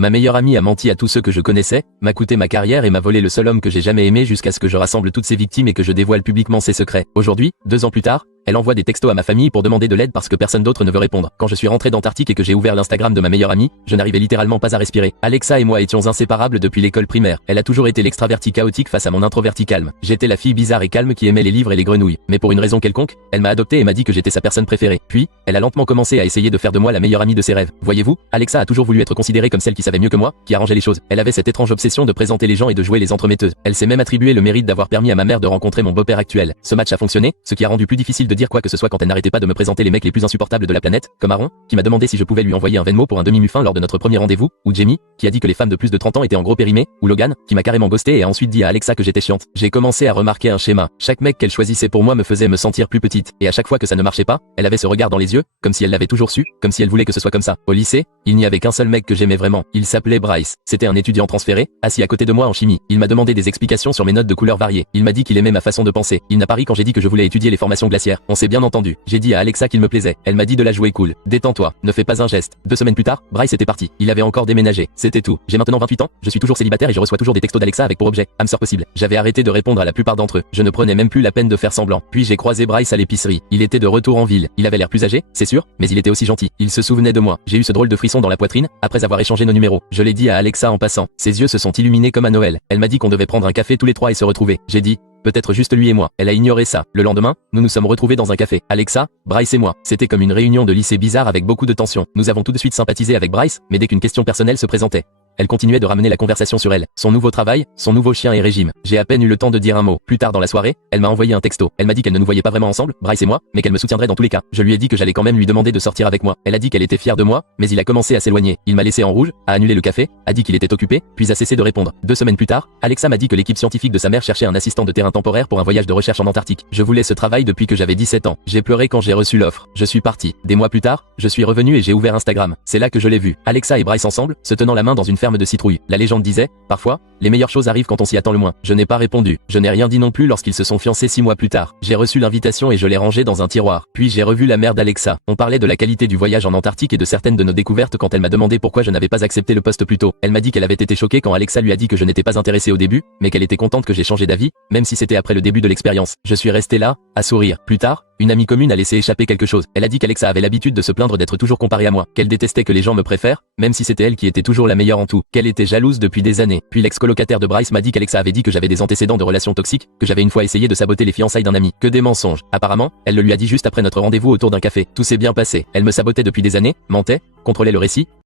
Ma meilleure amie a menti à tous ceux que je connaissais, m'a coûté ma carrière et m'a volé le seul homme que j'ai jamais aimé jusqu'à ce que je rassemble toutes ses victimes et que je dévoile publiquement ses secrets. Aujourd'hui, 2 ans plus tard, elle envoie des textos à ma famille pour demander de l'aide parce que personne d'autre ne veut répondre. Quand je suis rentré d'Antarctique et que j'ai ouvert l'Instagram de ma meilleure amie, je n'arrivais littéralement pas à respirer. Alexa et moi étions inséparables depuis l'école primaire. Elle a toujours été l'extraverti chaotique face à mon introverti calme. J'étais la fille bizarre et calme qui aimait les livres et les grenouilles. Mais pour une raison quelconque, elle m'a adopté et m'a dit que j'étais sa personne préférée. Puis, elle a lentement commencé à essayer de faire de moi la meilleure amie de ses rêves. Voyez-vous, Alexa a toujours voulu être considérée comme celle qui savait mieux que moi, qui arrangeait les choses. Elle avait cette étrange obsession de présenter les gens et de jouer les entremetteuses. Elle s'est même attribué le mérite d'avoir permis à ma mère de rencontrer mon beau-père actuel. Ce match a fonctionné, ce qui a rendu plus difficile de dire quoi que ce soit quand elle n'arrêtait pas de me présenter les mecs les plus insupportables de la planète, comme Aaron, qui m'a demandé si je pouvais lui envoyer un Venmo pour un demi-muffin lors de notre premier rendez-vous, ou Jamie, qui a dit que les femmes de plus de 30 ans étaient en gros périmées, ou Logan, qui m'a carrément ghosté et a ensuite dit à Alexa que j'étais chiante. J'ai commencé à remarquer un schéma. Chaque mec qu'elle choisissait pour moi me faisait me sentir plus petite, et à chaque fois que ça ne marchait pas, elle avait ce regard dans les yeux, comme si elle l'avait toujours su, comme si elle voulait que ce soit comme ça. Au lycée, il n'y avait qu'un seul mec que j'aimais vraiment. Il s'appelait Bryce. C'était un étudiant transféré, assis à côté de moi en chimie. Il m'a demandé des explications sur mes notes de couleurs variées. Il m'a dit qu'il aimait ma façon de penser. Il n'a pas ri quand j'ai dit que je voulais étudier les formations glaciaires. On s'est bien entendu. J'ai dit à Alexa qu'il me plaisait. Elle m'a dit de la jouer cool. Détends-toi, ne fais pas un geste. 2 semaines plus tard, Bryce était parti. Il avait encore déménagé. C'était tout. J'ai maintenant 28 ans, je suis toujours célibataire et je reçois toujours des textos d'Alexa avec pour objet âme sœur possible. J'avais arrêté de répondre à la plupart d'entre eux. Je ne prenais même plus la peine de faire semblant. Puis j'ai croisé Bryce à l'épicerie. Il était de retour en ville. Il avait l'air plus âgé, c'est sûr, mais il était aussi gentil. Il se souvenait de moi. J'ai eu ce drôle de frisson dans la poitrine après avoir échangé nos numéros. Je l'ai dit à Alexa en passant. Ses yeux se sont illuminés comme à Noël. Elle m'a dit qu'on devait prendre un café tous les 3 et se retrouver. J'ai dit peut-être juste lui et moi. Elle a ignoré ça. Le lendemain, nous nous sommes retrouvés dans un café. Alexa, Bryce et moi. C'était comme une réunion de lycée bizarre avec beaucoup de tension. Nous avons tout de suite sympathisé avec Bryce, mais dès qu'une question personnelle se présentait, elle continuait de ramener la conversation sur elle, son nouveau travail, son nouveau chien et régime. J'ai à peine eu le temps de dire un mot. Plus tard dans la soirée, elle m'a envoyé un texto. Elle m'a dit qu'elle ne nous voyait pas vraiment ensemble, Bryce et moi, mais qu'elle me soutiendrait dans tous les cas. Je lui ai dit que j'allais quand même lui demander de sortir avec moi. Elle a dit qu'elle était fière de moi, mais il a commencé à s'éloigner. Il m'a laissé en rouge, a annulé le café, a dit qu'il était occupé, puis a cessé de répondre. 2 semaines plus tard, Alexa m'a dit que l'équipe scientifique de sa mère cherchait un assistant de terrain temporaire pour un voyage de recherche en Antarctique. Je voulais ce travail depuis que j'avais 17 ans. J'ai pleuré quand j'ai reçu l'offre. Je suis parti. Des mois plus tard, je suis revenu et j'ai ouvert Instagram. C'est là que je l'ai vu. Alexa et Bryce ensemble, se tenant la main dans une ferme de citrouilles. La légende disait, parfois, les meilleures choses arrivent quand on s'y attend le moins. Je n'ai pas répondu. Je n'ai rien dit non plus lorsqu'ils se sont fiancés 6 mois plus tard. J'ai reçu l'invitation et je l'ai rangée dans un tiroir. Puis j'ai revu la mère d'Alexa. On parlait de la qualité du voyage en Antarctique et de certaines de nos découvertes quand elle m'a demandé pourquoi je n'avais pas accepté le poste plus tôt. Elle m'a dit qu'elle avait été choquée quand Alexa lui a dit que je n'étais pas intéressé au début, mais qu'elle était contente que j'ai changé d'avis, même si c'était après le début de l'expérience. Je suis resté là, à sourire. Plus tard, une amie commune a laissé échapper quelque chose. Elle a dit qu'Alexa avait l'habitude de se plaindre d'être toujours comparée à moi, qu'elle détestait que les gens me préfèrent, même si c'était elle qui était toujours la meilleure en tout, qu'elle était jalouse depuis des années. Puis l'ex-colocataire de Bryce m'a dit qu'Alexa avait dit que j'avais des antécédents de relations toxiques, que j'avais une fois essayé de saboter les fiançailles d'un ami. Que des mensonges. Apparemment, elle le lui a dit juste après notre rendez-vous autour d'un café. Tout s'est bien passé. Elle me sabotait depuis des années, mentait, contrôlait le récit,